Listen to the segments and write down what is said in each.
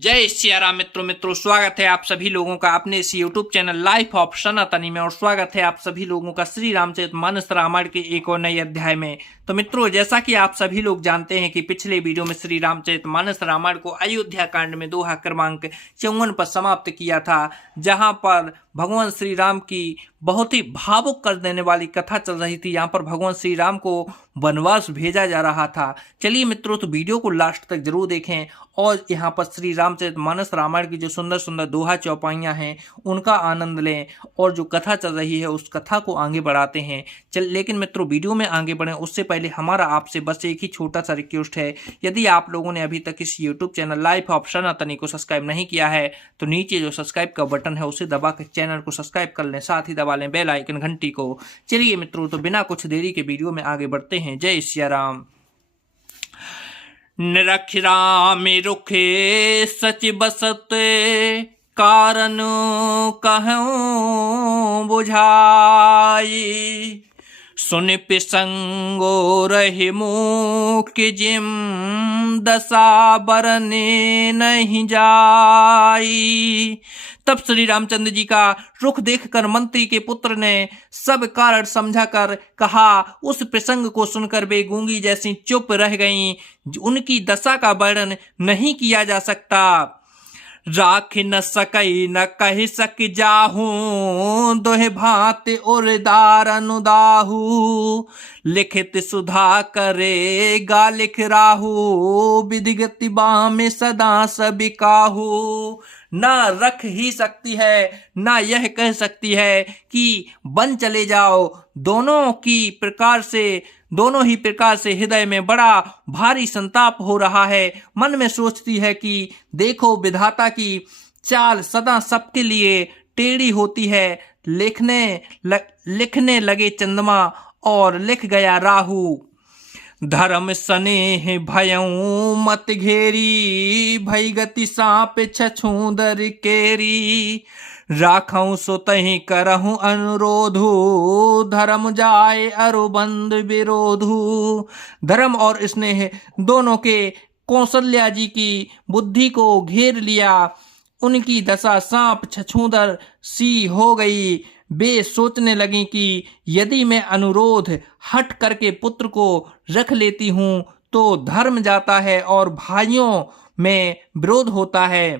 जय सिया राम मित्रों स्वागत है आप सभी लोगों का अपने इस यूट्यूब चैनल लाइफ ऑफ सनातनी में। और स्वागत है आप सभी लोगों का श्री रामचरितमानस रामायण के एक और नए अध्याय में। तो मित्रों, जैसा कि आप सभी लोग जानते हैं कि पिछले वीडियो में श्री रामचरितमानस रामायण को अयोध्या कांड में दोहा क्रमांक 54 पर समाप्त किया था, जहां पर भगवान श्री राम की बहुत ही भावुक कर देने वाली कथा चल रही थी। यहाँ पर भगवान श्री राम को वनवास भेजा जा रहा था। चलिए मित्रों, तो वीडियो को लास्ट तक जरूर देखें और यहाँ पर श्री रामचरितमानस रामायण की जो सुंदर सुंदर दोहा चौपाइयाँ हैं उनका आनंद लें और जो कथा चल रही है उस कथा को आगे बढ़ाते हैं। लेकिन मित्रों, वीडियो में आगे बढ़ें उससे पहले हमारा आपसे बस एक ही छोटा सा रिक्वेस्ट है। यदि आप लोगों ने अभी तक इस यूट्यूब चैनल लाइफ ऑफ सनातनी को सब्सक्राइब नहीं किया है तो नीचे जो सब्सक्राइब का बटन है उसे दबा कर चैनल को सब्सक्राइब कर लें, साथ ही दबा लें बेल आइकन घंटी को। चलिए मित्रों, तो बिना कुछ देरी के वीडियो में आगे बढ़ते हैं। जय सिया राम। निरख राम रुखे सच बसत कारण कहूँ बुझाई, सुन पिसंगो रहे मुख जिम दशा बरने नहीं जाई। तब श्री रामचंद्र जी का रुख देखकर मंत्री के पुत्र ने सब कारण समझाकर कहा। उस प्रसंग को सुनकर वे गूंगी जैसी चुप रह गईं। उनकी दशा का वर्णन नहीं किया जा सकता। राख न सकई न कह सक जाहू, दोहे भात उरदार अनुदाहू, लिखित सुधा करे गा लिख राहू, विधिगति बाम सदा सबिकाहू। ना रख ही सकती है ना यह कह सकती है कि बन चले जाओ। दोनों ही प्रकार से हृदय में बड़ा भारी संताप हो रहा है। मन में सोचती है कि देखो, विधाता की चाल सदा सबके लिए टेढ़ी होती है। लिखने लगे चंद्रमा और लिख गया राहु। धर्म स्नेह भयऊ मत घेरी, भई गति सांप छछूंदर केरी, राखऊं सो तहि करहूं अनुरोधु, धर्म जाए अरुबंद विरोधु। धर्म और स्नेह दोनों के कौशल्या जी की बुद्धि को घेर लिया। उनकी दशा सांप छछूंदर सी हो गई। वे सोचने लगी कि यदि मैं अनुरोध हट करके पुत्र को रख लेती हूं तो धर्म जाता है और भाइयों में विरोध होता है।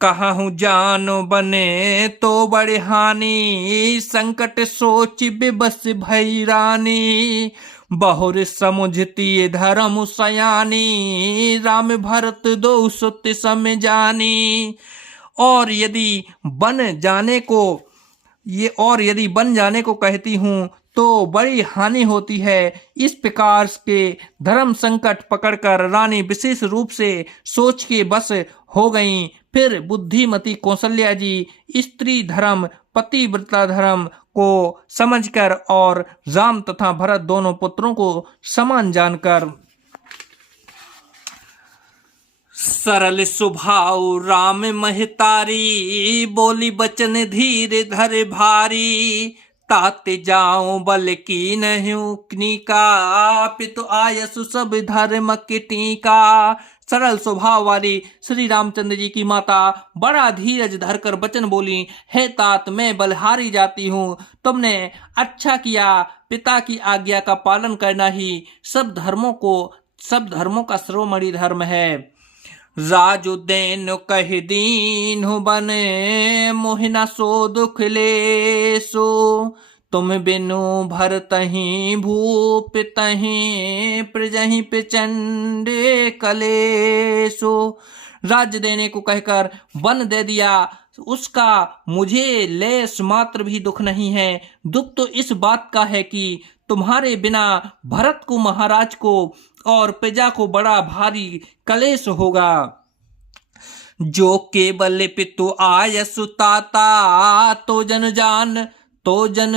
कहूँ जान बने तो बड़े हानि, संकट सोच बेबस भई रानी, बहुर समुझती धर्म सयानी, राम भरत दो सुत सम जानी। और यदि बन जाने को कहती हूँ तो बड़ी हानि होती है। इस प्रकार के धर्म संकट पकड़कर रानी विशेष रूप से सोच के बस हो गईं। फिर बुद्धिमती कौशल्या जी स्त्री धर्म पतिव्रता धर्म को समझकर और राम तथा भरत दोनों पुत्रों को समान जानकर सरल स्वभाव राम महतारी, बोली बचन धीर धर भारी, तात जाऊं बल की नहीं का, पितु आयसु सब धर्म की टीका। सरल स्वभाव वाली श्री रामचंद्र जी की माता बड़ा धीरज धरकर वचन बोली, हे तात, मैं बलहारी जाती हूँ। तुमने अच्छा किया। पिता की आज्ञा का पालन करना ही सब धर्मों का सर्वोमणि धर्म है। राजुदैन कह दीन बने, मोहिना सो दुख लेसो, तुम बिनु भरतहि भूप तहि, प्रजहि प्रचंडे कलेसो। राज्य देने को कहकर वन दे दिया, उसका मुझे लेस मात्र भी दुख नहीं है। दुख तो इस बात का है कि तुम्हारे बिना भरत को, महाराज को और प्रजा को बड़ा भारी कलेश होगा। जो केवल पितु आयसु ताता, तो जन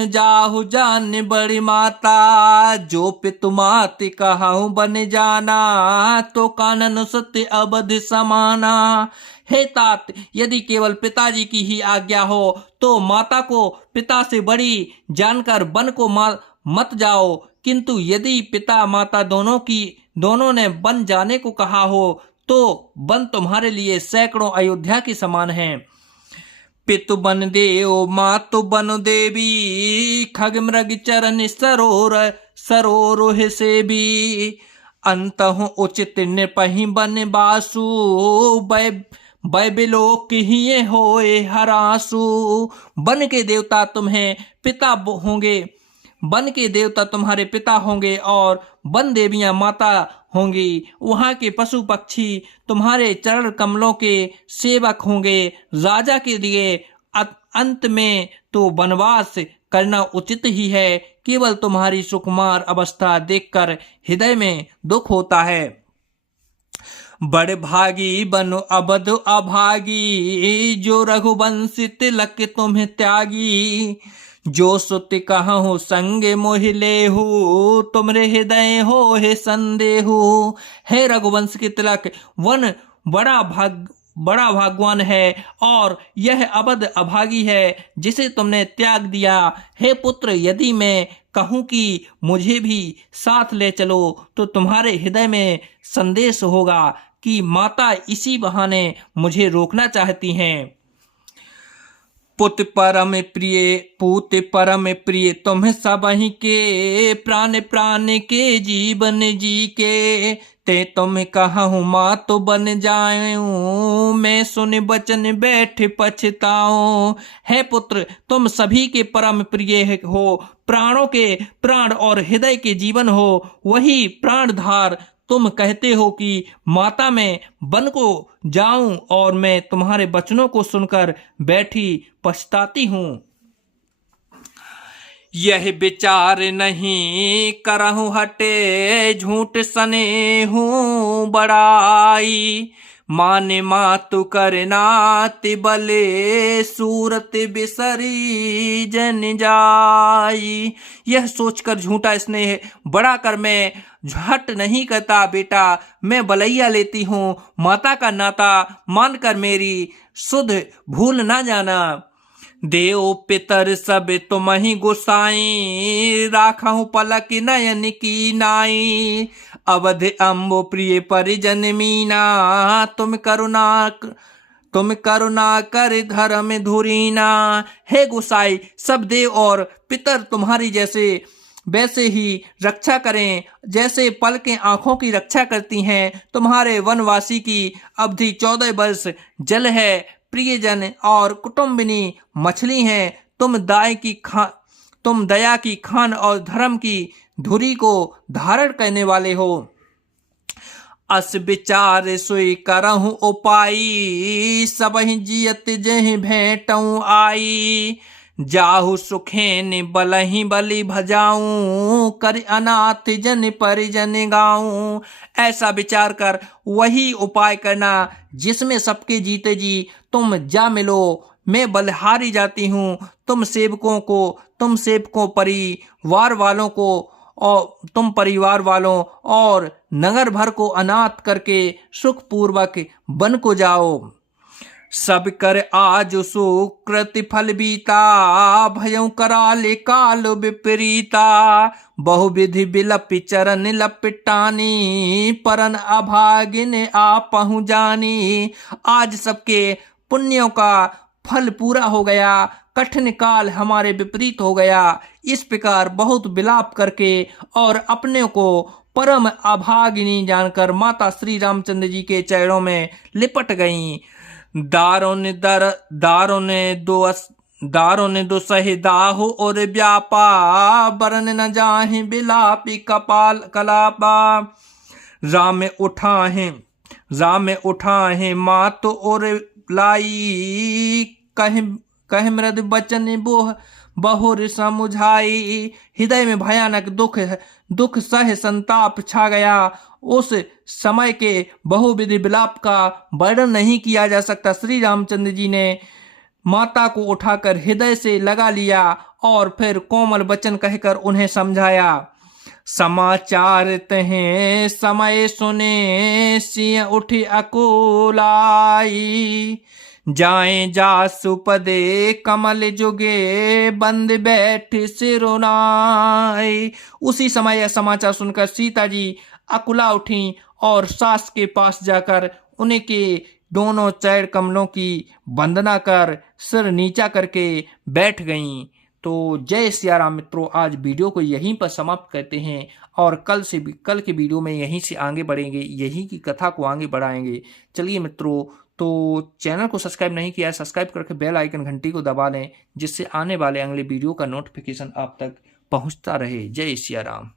जाहु जान बड़ी माता, जो पितु मात कहूँ बन जाना, तो कानन सत्य अवध समाना। हे तात, यदि केवल पिताजी की ही आज्ञा हो तो माता को पिता से बड़ी जानकर वन को मत जाओ, किंतु यदि पिता माता दोनों ने वन जाने को कहा हो तो वन तुम्हारे लिए सैकड़ों अयोध्या के समान है। पितु बन देव मातु बन देवी, खग मृग चरण सरोर सरोरोह से भी। अंतहु उचित नृपहि बन बासु, बै बिलोक ही होए हरासु। वन के देवता तुम्हें पिता होंगे, वन के देवता तुम्हारे पिता होंगे और वन देवियां माता होंगी। वहां के पशु पक्षी तुम्हारे चरण कमलों के सेवक होंगे। राजा के लिए अंत में तो वनवास करना उचित ही है। केवल तुम्हारी सुकुमार अवस्था देखकर हृदय में दुख होता है। बड़ भागी बनो अबध अभागी, जो रघुवंशी तिलक तुम्हें त्यागी। जो सुति कहूँ संग मोहिले हो, तुमरे हृदय हो हे संदेहु। हे रघुवंश के तिलक, वन बड़ा भाग्यवान है और यह अबध अभागी है जिसे तुमने त्याग दिया। हे पुत्र, यदि मैं कहूँ कि मुझे भी साथ ले चलो तो तुम्हारे हृदय में संदेश होगा कि माता इसी बहाने मुझे रोकना चाहती हैं। पुत परम प्रिय पूत परम प्रिय, तुम्हें सबहि के प्राण प्राण के जीवन जी के। ते तुम कहूँ माँ तो बन जाऊं, मैं सुन बचन बैठ पछताऊं। है पुत्र, तुम सभी के परम प्रिय हो, प्राणों के प्राण और हृदय के जीवन हो। वही प्राणधार तुम कहते हो कि माता मैं वन को जाऊं और मैं तुम्हारे वचनों को सुनकर बैठी पछताती हूँ। यह विचार नहीं करहूँ हटे, झूठ सने हूँ बड़ाई। माने मातु करनाति बले, सूरत बिसरी जन जाई। यह सोचकर झूठा स्नेह बड़ा कर मैं झट नहीं करता बेटा, मैं बलैया लेती हूँ। माता का नाता मानकर मेरी सुध भूल ना जाना। देव पितर सब तुमहि गोसाई, राखहु पलक नयन की नाई। अवध अम्बो प्रिय परिजन मीना, तुम करुणा कर धर्म धुरीना। हे गोसाई, सब देव और पितर तुम्हारी वैसे ही रक्षा करें जैसे पलकें आंखों की रक्षा करती हैं। तुम्हारे वनवासी की अवधि 14 वर्ष जल है। प्रियजन और कुटुंबिनी मछली हैं। तुम दया की खान और धर्म की धुरी को धारण करने वाले हो। अस विचार सोई करहु उपाई, सबहि जियत जहि भेंटऊ आई। जाहु सुखेन बलहि बलि भजाऊं, कर अनाथ जन परिजन गाऊं। ऐसा विचार कर वही उपाय करना जिसमें सबके जीते जी तुम जा मिलो। मैं बलिहारी जाती हूँ। तुम सेवकों परिवार वालों को और तुम परिवार वालों और नगर भर को अनाथ करके सुखपूर्वक वन को जाओ। सब कर आज सुकृति फल बीता, भयं कराले काल विपरीता। बहुविधि बिलपि चरण लपिटानी, परन अभागिन आपहु जानी। आज सबके पुण्यों का फल पूरा हो गया, कठिन काल हमारे विपरीत हो गया। इस प्रकार बहुत विलाप करके और अपने को परम अभागिनी जानकर माता श्री रामचंद्र जी के चरणों में लिपट गईं। दारों ने दो सहे दाहो और व्यापा, बरन न जाहि बिलापी कपाल कलापा। राम उठाहे मात और लाई, कह मृद बचन बहुर समुझाई। हृदय में भयानक दुख सह संताप छा गया। उस समय के बहुविधि विलाप का वर्णन नहीं किया जा सकता। श्री रामचंद्र जी ने माता को उठाकर हृदय से लगा लिया और फिर कोमल वचन कहकर उन्हें समझाया। समाचार तहें समय सुने, सिंह उठी अकुलाई। जाए जासु पदे कमल जुगे, बंद बैठ सिरुनाई। उसी समय यह समाचार सुनकर सीता जी अकुला उठी और सास के पास जाकर उनके दोनों चरण कमलों की वंदना कर सिर नीचा करके बैठ गईं। तो जय सिया राम मित्रों, आज वीडियो को यहीं पर समाप्त करते हैं और कल के वीडियो में यहीं से आगे बढ़ेंगे, यहीं की कथा को आगे बढ़ाएंगे। चलिए मित्रों, तो चैनल को सब्सक्राइब नहीं किया है, सब्सक्राइब करके बेल आइकन घंटी को दबा लें, जिससे आने वाले अगले वीडियो का नोटिफिकेशन आप तक पहुंचता रहे। जय सिया राम।